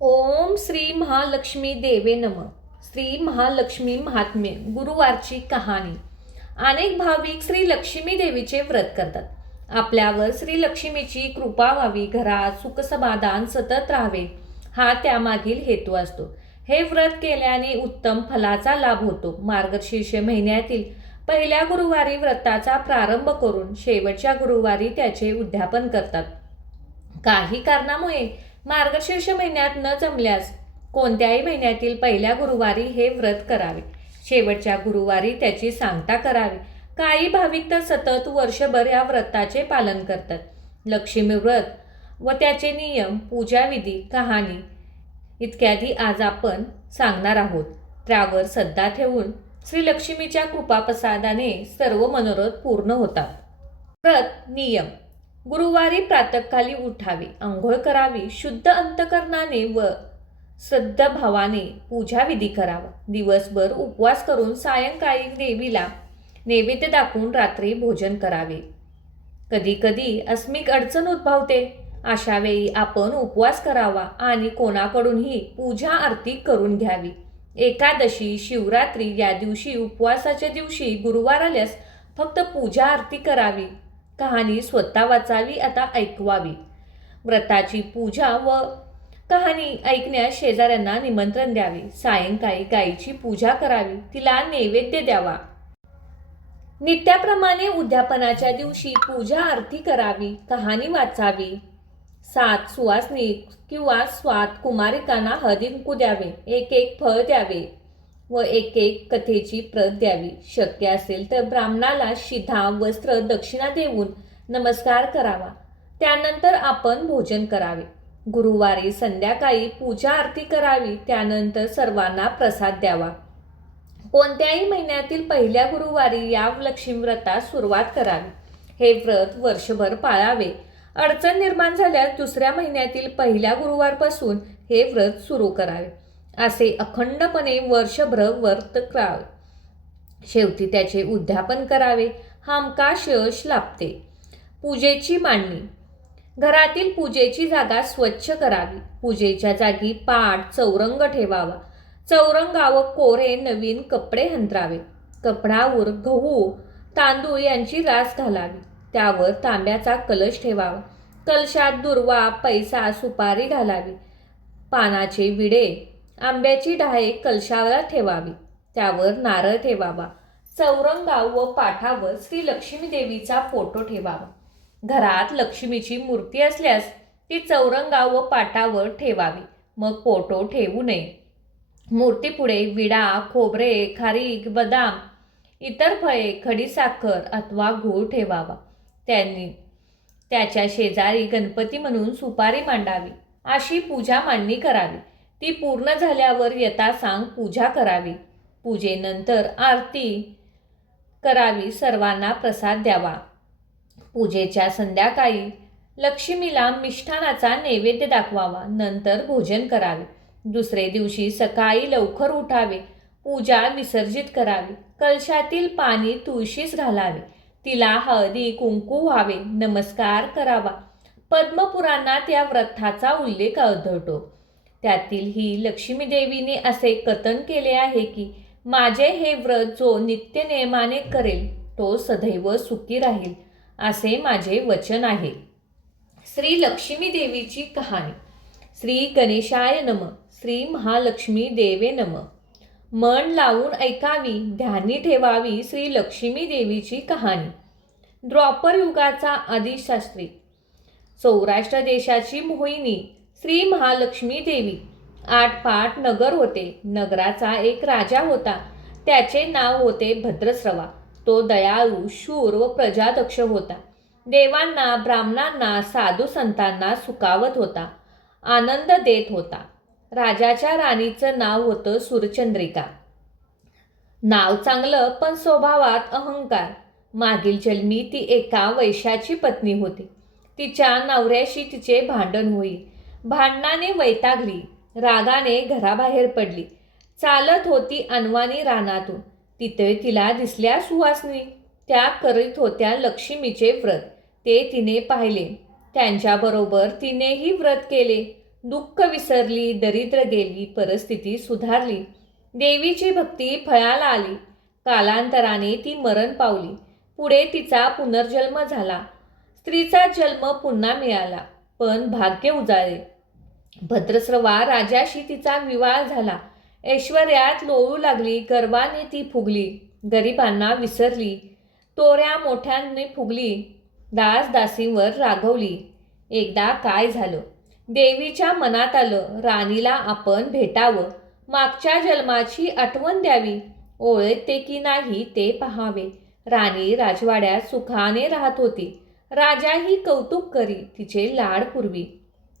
ओम श्री महालक्ष्मी देवे नमः. श्री महालक्ष्मी महात्म्य. गुरुवारची कहाणी. अनेक भाविक श्री लक्ष्मी देवीचे व्रत करतात. आपल्यावर श्री लक्ष्मीची कृपा व्हावी, घरात सुखसमाधान सतत राहावे, हा त्यामागील हेतू असतो. हे व्रत केल्याने उत्तम फलाचा लाभ होतो. मार्गशीर्ष महिन्यातील पहिल्या गुरुवारी व्रताचा प्रारंभ करून शेवटच्या गुरुवारी त्याचे उद्यापन करतात. काही कारणामुळे मार्गशीर्ष महिन्यात न जमल्यास कोणत्याही महिन्यातील पहिल्या गुरुवारी हे व्रत करावे. शेवटच्या गुरुवारी त्याची सांगता करावी. काही भाविक तर सतत वर्षभर या व्रताचे पालन करतात. लक्ष्मी व्रत व त्याचे नियम, पूजाविधी, कहाणी इत्यादी आज आपण सांगणार आहोत. त्यावर श्रद्धा ठेवून श्री लक्ष्मीच्या कृपाप्रसादाने सर्व मनोरथ पूर्ण होतात. व्रत नियम. गुरुवारी प्रातःकाली उठावे, आंघोळ करावी, शुद्ध अंतकरणाने व श्रद्धाभावाने पूजाविधी करावा. दिवसभर उपवास करून सायंकाळी देवीला नैवेद्य दाखवून रात्री भोजन करावे. कधी कधी आकस्मिक अडचण उद्भवते. अशा वेळी आपण उपवास करावा आणि कोणाकडूनही पूजा आरती करून घ्यावी. एकादशी, शिवरात्री या दिवशी, उपवासाच्या दिवशी गुरुवार आल्यास फक्त पूजा आरती करावी. कहाणी स्वतः वाचावी, आता ऐकवावी. व्रताची पूजा व कहाणी ऐकण्यास शेजाऱ्यांना निमंत्रण द्यावे. सायंकाळी गायीची पूजा करावी, तिला नैवेद्य द्यावा. नित्याप्रमाणे उद्यापनाच्या दिवशी पूजा आरती करावी, कहाणी वाचावी. 7 सुवासिनी किंवा स्वात कुमारिकांना हळदी कुंकू द्यावे, एक फळ द्यावे व एक कथेची प्रत द्यावी. शक्य असेल तर ब्राह्मणाला शिधा, वस्त्र, दक्षिणा देऊन नमस्कार करावा. त्यानंतर आपण भोजन करावे. गुरुवारी संध्याकाळी पूजा आरती करावी. त्यानंतर सर्वांना प्रसाद द्यावा. कोणत्याही महिन्यातील पहिल्या गुरुवारी या लक्ष्मी व्रतास सुरुवात करावी. हे व्रत वर्षभर पाळावे. अडचण निर्माण झाल्यास दुसऱ्या महिन्यातील पहिल्या गुरुवारपासून हे व्रत सुरू करावे. असे अखंडपणे वर्षभर व्रत करावे. शेवटी त्याचे उद्यापन करावे. हमखास यश लाभते. पूजेची मांडणी. घरातील पूजेची जागा स्वच्छ करावी. पूजेच्या जागी पाट, चौरंग ठेवावा. चौरंगावर कोरे नवीन कपडे अंथरावे. कपड्यावर गहू, तांदूळ यांची रास घालावी. त्यावर तांब्याचा कलश ठेवावा. कलशात दुर्वा, पैसा, सुपारी घालावी. पानाचे विडे, आंब्याची डहाळे कलशावर ठेवावी. त्यावर नारळ ठेवावा. चौरंगाव व पाठावर श्री लक्ष्मी देवीचा फोटो ठेवावा. घरात लक्ष्मीची मूर्ती असल्यास ती चौरंगाव व पाटावर ठेवावी. मग फोटो ठेवू नये. मूर्तीपुढे विडा, खोबरे, खारीक, बदाम, इतर फळे, खडीसाखर अथवा गूळ ठेवावा. त्याच्या शेजारी गणपती म्हणून सुपारी मांडावी. अशी पूजा मांडणी करावी. ती पूर्ण झाल्यावर यथासांग पूजा करावी. पूजेनंतर आरती करावी. सर्वांना प्रसाद द्यावा. पूजेच्या संध्याकाळी लक्ष्मीला मिष्ठानाचा नैवेद्य दाखवावा. नंतर भोजन करावे. दुसरे दिवशी सकाळी लवकर उठावे. पूजा विसर्जित करावी. कलशातील पाणी तुळशीस घालावे. तिला हळदी कुंकू व्हावे. नमस्कार करावा. पद्मपुराणात या व्रताचा उल्लेख आढळतो. त्यातील ही लक्ष्मी देवीने असे कथन केले आहे की माझे हे व्रत जो नित्य नियमाने करेल तो सदैव सुखी राहील, असे माझे वचन आहे. श्री लक्ष्मी देवीची कहाणी. श्री गणेशाय नमः. श्री महालक्ष्मी देवे नमः. मन लावून ऐकावी, ध्यानी ठेवावी श्री लक्ष्मी देवीची कहाणी. द्वापर युगाचा आदिशास्त्री, सौराष्ट्र देशाची मोहिनी श्री महालक्ष्मी देवी. 8 पाट नगर होते. नगराचा एक राजा होता. त्याचे नाव होते भद्रश्रवा. तो दयाळू, शूर व प्रजादक्ष होता. देवांना, ब्राह्मणांना, साधू संतांना सुखावत होता, आनंद देत होता. राजाच्या राणीचं नाव होतं सूरचंद्रिका. नाव चांगलं पण स्वभावात अहंकार. मागील जन्मी ती एका वैश्याची पत्नी होती. तिच्या नवऱ्याशी तिचे भांडण होई. भांडणाने वैतागली. रागाने घराबाहेर पडली. चालत होती अनवाणी रानातून. तिथे तिला दिसल्या सुवासिनी. त्या करीत होत्या लक्ष्मीचे व्रत. ते तिने पाहिले. त्यांच्याबरोबर तिनेही व्रत केले. दुःख विसरली, दरिद्र गेली, परिस्थिती सुधारली. देवीची भक्ती फळाला आली. कालांतराने ती मरण पावली. पुढे तिचा पुनर्जन्म झाला. स्त्रीचा जन्म पुन्हा मिळाला. पण भाग्य उजाळले. भद्रस्रवा राजाशी तिचा विवाह झाला. ऐश्वर्यात लोळू लागली. गर्वाने ती फुगली. गरिबांना विसरली. तोऱ्या मोठ्यांनी फुगली. दास दासींवर रागवली. एकदा काय झालं? देवीच्या मनात आलं, राणीला आपण भेटावं, मागच्या जन्माची आठवण द्यावी, ओळखते की नाही ते पाहावे. राणी राजवाड्यात सुखाने राहत होती. राजाही कौतुक करी, तिचे लाड पुरवी.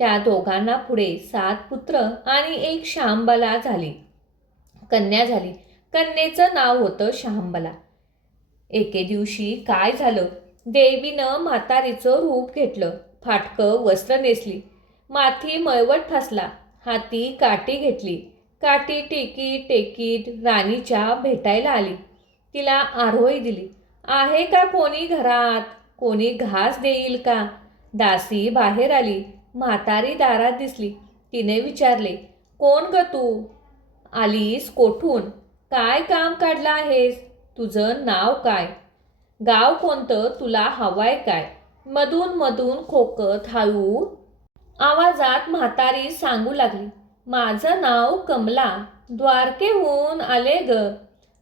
त्या दोघांना पुढे 7 पुत्र आणि 1 शांबला झाली. कन्या झाली. कन्येचं नाव होतं शांबला. एके दिवशी काय झालं? देवीनं म्हातारीचं रूप घेतलं. फाटकं वस्त्र नेसली. माथी मळवट फासला. हाती काठी घेतली. काठी टेकीत राणीच्या भेटायला आली. तिला आरोळी दिली. आहे का कोणी घरात? कोणी घास देईल का? दासी बाहेर आली. म्हातारी दारात दिसली. तिने विचारले, कोण ग तू? आलीस कोठून? काय काम काढलं आहेस? तुझं नाव काय? गाव कोणतं? तुला हवाय काय? मधून मधून खोकत हळू आवाजात म्हातारी सांगू लागली, माझं नाव कमला. द्वारकेहून आले ग.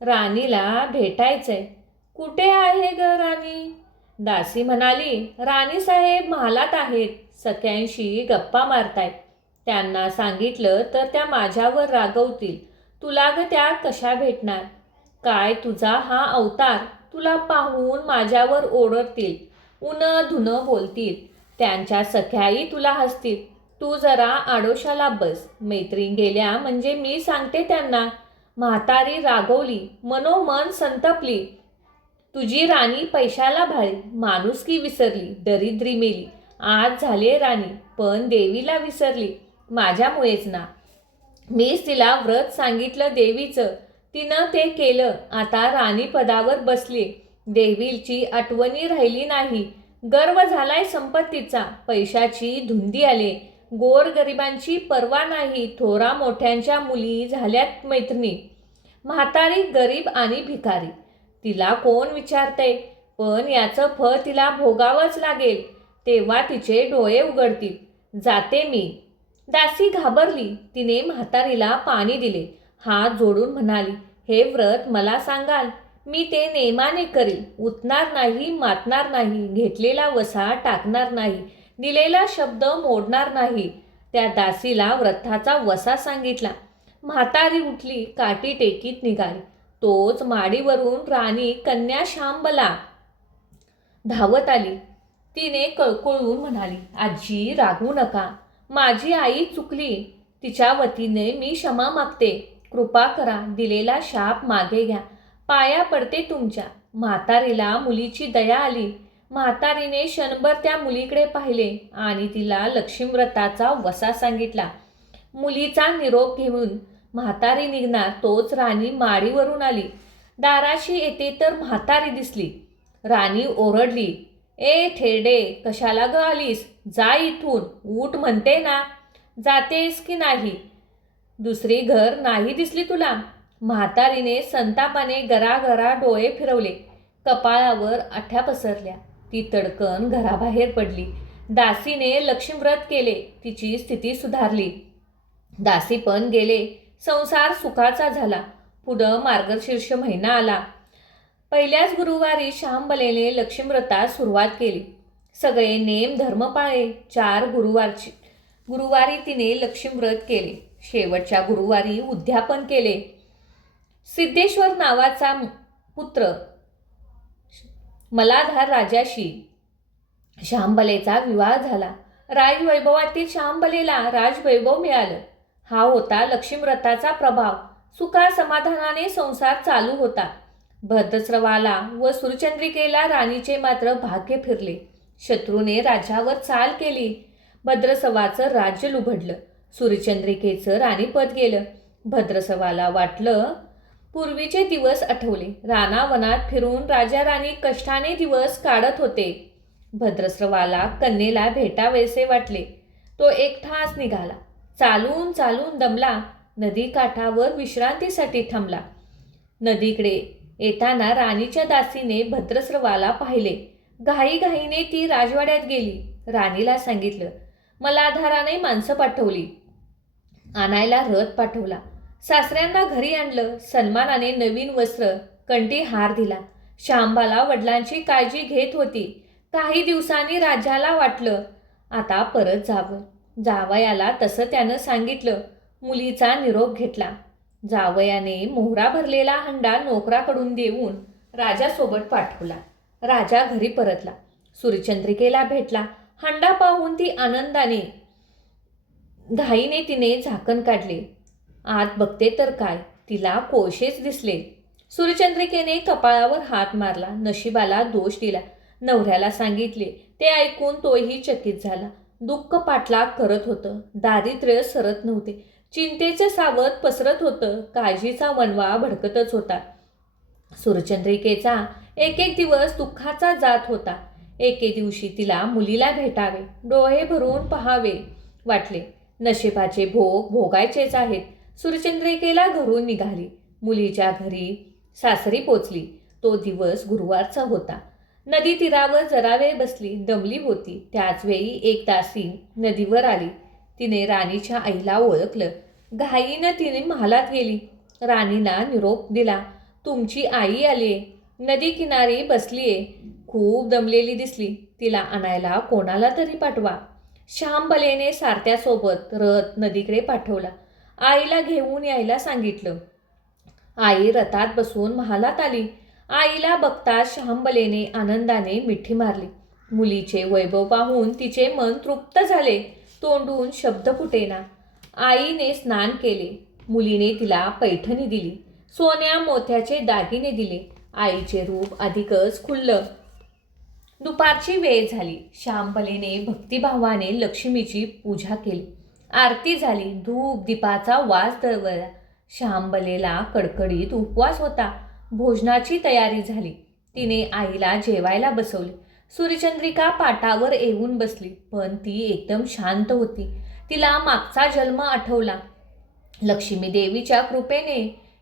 राणीला भेटायचंय. कुठे आहे ग राणी? दासी म्हणाली, राणीसाहेब महालात आहेत. सख्यांशी गप्पा मारतायत. त्यांना सांगितलं तर त्या माझ्यावर रागवतील. तुला ग त्या कशा भेटणार? काय तुझा हा अवतार? तुला पाहून माझ्यावर ओरडतील. उनं धुनं बोलतील. त्यांच्या सख्याही तुला हसतील. तू जरा आडोशाला बस. मैत्रीण गेल्या म्हणजे मी सांगते त्यांना. म्हातारी रागवली. मनोमन संतपली. तुझी राणी पैशाला भाळी. माणुसकी विसरली. दरिद्री मेली. आज झाले राणी. पण देवीला विसरली. माझ्यामुळेच ना. मीच तिला व्रत सांगितलं देवीचं. तिनं ते केलं. आता राणीपदावर बसली. देवीची आठवणी राहिली नाही. गर्व झालाय संपत्तीचा. पैशाची धुंदी आले. गोरगरिबांची पर्वा नाही. थोरा मोठ्यांच्या मुली झाल्यात मैत्रिणी. म्हातारी गरीब आणि भिकारी. तिला कोण विचारते? पण याचं फळ तिला भोगावंच लागेल. तेव्हा तिचे डोळे उघडतील. जाते मी. दासी घाबरली. तिने म्हातारीला पाणी दिले. हात जोडून म्हणाली, हे व्रत मला सांगाल? मी ते नेमाने करील. उतणार नाही, मातणार नाही. घेतलेला वसा टाकणार नाही. दिलेला शब्द मोडणार नाही. त्या दासीला व्रताचा वसा सांगितला. म्हातारी उठली. काठी टेकीत निघाली. तोच माडीवरून राणी कन्या शांबला धावत आली. तिने कळकळून म्हणाली, आजी रागवू नका. माझी आई चुकली. तिच्या वतीने मी क्षमा मागते. कृपा करा. दिलेला शाप मागे घ्या. पाया पडते तुमच्या. म्हातारीला मुलीची दया आली. म्हातारीने क्षणभर त्या मुलीकडे पाहिले आणि तिला लक्ष्मीव्रताचा वसा सांगितला. मुलीचा निरोप घेऊन म्हातारी निघणार तोच राणी माडीवरून आली. दाराशी येते तर म्हातारी दिसली. राणी ओरडली, ए ठेरडे, कशाला ग आलीस? जा इथून. उठ म्हणते ना. जातेस की नाही? दुसरी घर नाही दिसली तुला? म्हातारीने संतापाने गरागरा डोळे फिरवले. कपाळावर आठ्या पसरल्या. ती तडकन घराबाहेर पडली. दासीने लक्ष्मीव्रत केले. तिची स्थिती सुधारली. दासी पण गेले. संसार सुखाचा झाला. पुढं मार्गशीर्ष महिना आला. पहिल्याच गुरुवारी शांबलेने लक्ष्मीव्रतास सुरुवात केली. सगळे नेम धर्म पाळले. 4 गुरुवारी तिने लक्ष्मीव्रत केले. शेवटच्या गुरुवारी उद्यापन केले. सिद्धेश्वर नावाचा पुत्र मलाधार राजाशी शांबलेचा विवाह झाला. राजवैभवातील शांबलेला राजवैभव मिळालं. हा होता लक्ष्मीव्रताचा प्रभाव. सुखा समाधानाने संसार चालू होता. भद्रस्रवाला व सुरचंद्रिकेला राणीचे मात्र भाग्य फिरले. शत्रूने राज्यावर चाल केली. भद्रस्रवाचं राज्य लुबडलं. सुरचंद्रिकेचं राणीपद गेलं. भद्रस्रवाला वाटलं पूर्वीचे दिवस आठवले. रानावनात फिरून राजा राणी कष्टाने दिवस काढत होते. भद्रस्रवाला कन्येला भेटावेसे वाटले. तो एकटाच निघाला. चालून चालून दमला. नदी काठावर विश्रांतीसाठी थांबला. नदीकडे येताना राणीच्या दासीने भद्रस्रवाला पाहिले. घाईघाईने ती राजवाड्यात गेली. राणीला सांगितलं. मलाधाराने माणसं पाठवली. आणायला रथ पाठवला. सासऱ्यांना घरी आणलं. सन्मानाने नवीन वस्त्र, कंठी हार दिला. शांबाला वडिलांची काळजी घेत होती. काही दिवसांनी राजाला वाटलं आता परत जावं. जावयाला तसं त्यानं सांगितलं. मुलीचा निरोप घेतला. जावयाने मोहरा भरलेला हंडा नोकराकडून देऊन राजासोबत पाठवला. राजा घरी परतला. सूर्यचंद्रिकेला भेटला. हंडा पाहून ती आनंदाने घाईने तिने झाकण काढले. आत बघते तर काय, तिला कोळशेच दिसले. सूर्यचंद्रिकेने कपाळावर हात मारला. नशिबाला दोष दिला. नवऱ्याला सांगितले. ते ऐकून तोही चकित झाला. दुःख पाठलाग करत होतं. दारिद्र्य सरत नव्हते. चिंतेचं सावट पसरत होतं. काळजीचा वणवा भडकतच होता. सूर्यचंद्रिकेचा एक एक दिवस दुःखाचा जात होता. एके दिवशी तिला मुलीला भेटावे, डोळे भरून पहावे वाटले. नशिबाचे भोग भोगायचेच आहेत. सूर्यचंद्रिकेला घरून निघाली. मुलीच्या घरी सासरी पोचली. तो दिवस गुरुवारचा होता. नदी तीरावर जरा वेळ बसली. दमली होती. त्याचवेळी एक दासी नदीवर आली. तिने राणीच्या आईला ओळखलं. घाईनं तिने महालात गेली. राणीला निरोप दिला. तुमची आई आलीये. नदी किनारी बसलीये. खूप दमलेली दिसली. तिला आणायला कोणाला तरी पाठवा. शांबलेने सारथ्यासोबत रथ नदीकडे पाठवला. आईला घेऊन यायला सांगितलं. आई रथात बसून महालात आली. आईला बघताच शांबलेने आनंदाने मिठी मारली. मुलीचे वैभव पाहून तिचे मन तृप्त झाले. तोंडून शब्द फुटेना. आईने स्नान केले. मुलीने तिला पैठणी दिली. सोन्या मोत्याचे दागिने दिले. आईचे रूप अधिकच खुललं. दुपारची वेळ झाली. शांबलेने भक्तिभावाने लक्ष्मीची पूजा केली. आरती झाली. धूप दीपाचा वास दरवळला. शांबलेला कडकडीत उपवास होता. भोजनाची तयारी झाली. तिने आईला जेवायला बसवले. सूर्यचंद्रिका पाटावर येऊन बसली. पण ती एकदम शांत होती. तिला मागचा जन्म आठवला. लक्ष्मी देवीच्या कृपेने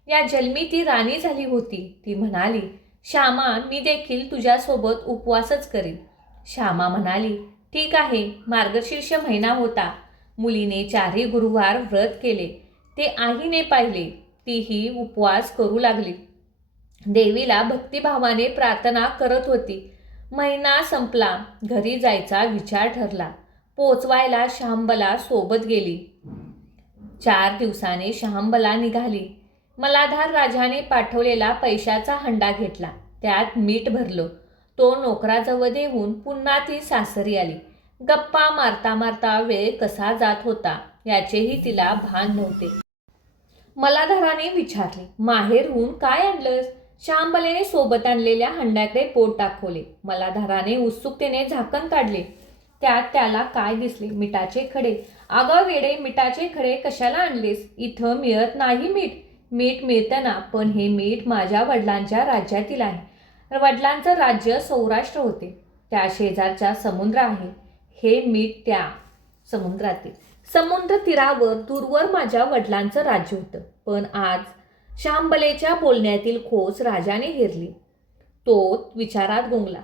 या जन्मी ती राणी झाली होती. ती म्हणाली, श्यामा, मी देखील तुझ्यासोबत उपवासच करीन. श्यामा म्हणाली, ठीक आहे. मार्गशीर्ष महिना होता. मुलीने 4 गुरुवार व्रत केले. ते आईने पाहिले. तीही उपवास करू लागली. देवीला भक्तिभावाने प्रार्थना करत होती. महिना संपला. घरी जायचा विचार ठरला. पोचवायला शांबला सोबत गेली. 4 दिवसाने शांबला निघाली. मलाधार राजाने पाठवलेला पैशाचा हंडा घेतला. त्यात मीठ भरलं. तो नोकराजवळ देऊन पुन्हा ती सासरी आली. गप्पा मारता मारता वेळ कसा जात होता याचेही तिला भान नव्हते. मलाधाराने विचारले, माहेरहून काय आणलंस? शांबलेने सोबत आणलेल्या हंड्याकडे पोट दाखवले. मलाधाराने उत्सुकतेने झाकण काढले. त्यात त्याला काय दिसले? मिठाचे खडे. अगं वेडे, मिठाचे खडे कशाला आणलेस? इथं मिळत नाही मीठ. मीठ मिळतं ना, पण हे मीठ माझ्या वडिलांच्या राज्यातील आहे. वडिलांचं राज्य सौराष्ट्र होते. त्या शेजारचा समुद्र आहे. हे मीठ त्या समुद्रातील. समुद्र तीरावर दूरवर माझ्या वडिलांचं राज्य होतं. पण आज शांबलेच्या बोलण्यातील खोस राजाने हेरली. तो विचारात गुंगला.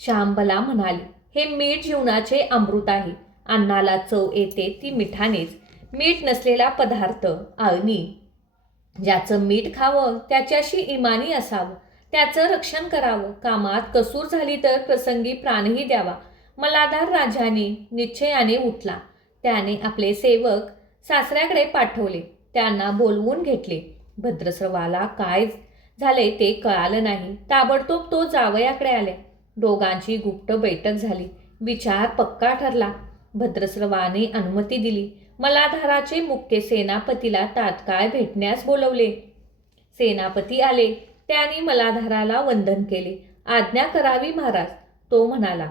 शांबला म्हणाली, हे मीठ जीवनाचे अमृत आहे. अन्नाला चव येते ती मिठानेच. मीठ नसलेला पदार्थ अळणी. ज्याचं मीठ खावं त्याच्याशी इमानी असावं. त्याचं रक्षण करावं. कामात कसूर झाली तर प्रसंगी प्राणही द्यावा. मलाधार राजाने निश्चयाने उठला. त्याने आपले सेवक सासऱ्याकडे पाठवले. त्यांना बोलवून घेतले. भद्रस्रवाला काय झाले ते कळालं नाही. ताबडतोब तो जावयाकडे आले. दोघांची गुप्त बैठक झाली. विचार पक्का ठरला. भद्रस्रवाने अनुमती दिली. मलाधाराचे मुख्य सेनापतीला तात्काळ भेटण्यास बोलवले. सेनापती आले. त्यांनी मलाधाराला वंदन केले. आज्ञा करावी महाराज. तो म्हणाला,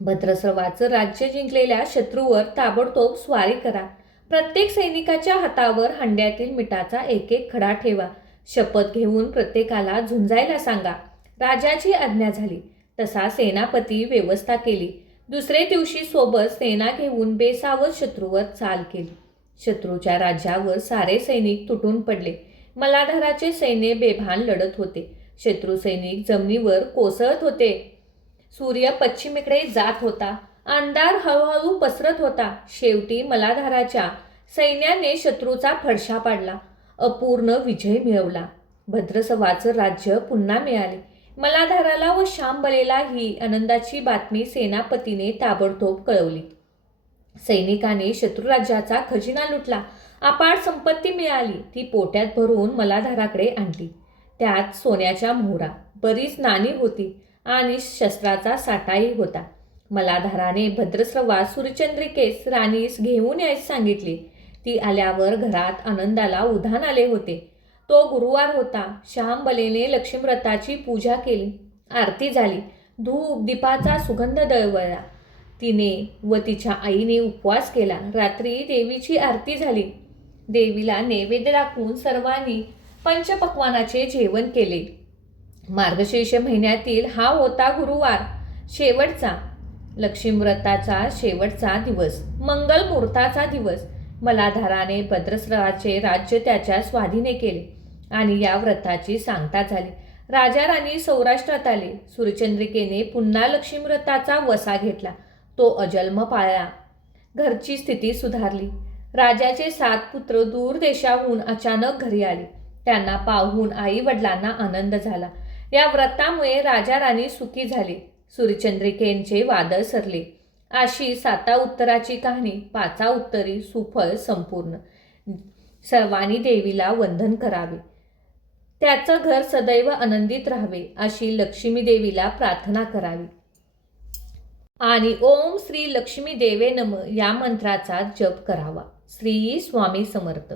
भद्रस्रवाचं राज्य जिंकलेल्या शत्रूवर ताबडतोब स्वारी करा. प्रत्येक सैनिकाच्या हातावर हंड्यातील मिठाचा एक एक खडा ठेवा. शपथ घेऊन प्रत्येकाला झुंजायला सांगा. राजाची आज्ञा झाली. तसा सेनापती व्यवस्था केली. दुसरे दिवशी सोबत सेना घेऊन बेसावध शत्रूवर चाल केली. शत्रूच्या राज्यावर सारे सैनिक तुटून पडले. मलाधाराचे सैन्य बेभान लढत होते. शत्रू सैनिक जमिनीवर कोसळत होते. सूर्य पश्चिमेकडे जात होता. अंधार हळूहळू पसरत होता. शेवटी मलाधाराच्या सैन्याने शत्रूचा फडशा पाडला. अपूर्ण विजय मिळवला. भद्रसवाचं राज्य पुन्हा मिळाले. मलाधाराला व शांबलेला ही आनंदाची बातमी सेनापतीने ताबडतोब कळवली. सैनिकाने शत्रुराज्याचा खजिना लुटला. अपार संपत्ती मिळाली. ती पोट्यात भरून मलाधाराकडे आणली. त्यात सोन्याच्या मोहरा, बरीच नाणी होती आणि शस्त्राचा साठाही होता. मलाधाराने भद्रस्रवास सूर्यचंद्रिकेस राणीस घेऊन यायला सांगितले. ती आल्यावर घरात आनंदाला उधाण आले होते. तो गुरुवार होता. शांबलेने लक्ष्मीव्रताची पूजा केली. आरती झाली. धूप दीपाचा सुगंध दळवळला. तिने व तिच्या आईने उपवास केला. रात्री देवीची आरती झाली. देवीला नैवेद्य दाखवून सर्वांनी पंचपक्वानाचे जेवण केले. मार्गशीर्ष महिन्यातील हा होता गुरुवार, शेवटचा लक्ष्मीव्रताचा शेवटचा दिवस, मंगल मुहूर्ताचा दिवस. मलाधाराने भद्रस्रवाचे राज्य त्याच्या स्वाधीने केले आणि या व्रताची सांगता झाली. राजा राणी सौराष्ट्रात आले. सूर्यचंद्रिकेने पुन्हा लक्ष्मीव्रताचा वसा घेतला. तो अजन्म पाळला. घरची स्थिती सुधारली. राजाचे 7 पुत्र दूर देशाहून अचानक घरी आले. त्यांना पाहून आई वडिलांना आनंद झाला. या व्रतामुळे राजा राणी सुखी झाले. सूर्यचंद्रिकेचे वादळ सरले. अशी 7 उत्तराची कहाणी 5 उत्तरी सुफळ संपूर्ण. सर्वांनी देवीला वंदन करावे. त्याचं घर सदैव आनंदित राहावे अशी लक्ष्मी देवीला प्रार्थना करावी आणि ओम श्री लक्ष्मी देवे नमः या मंत्राचा जप करावा. श्री स्वामी समर्थ.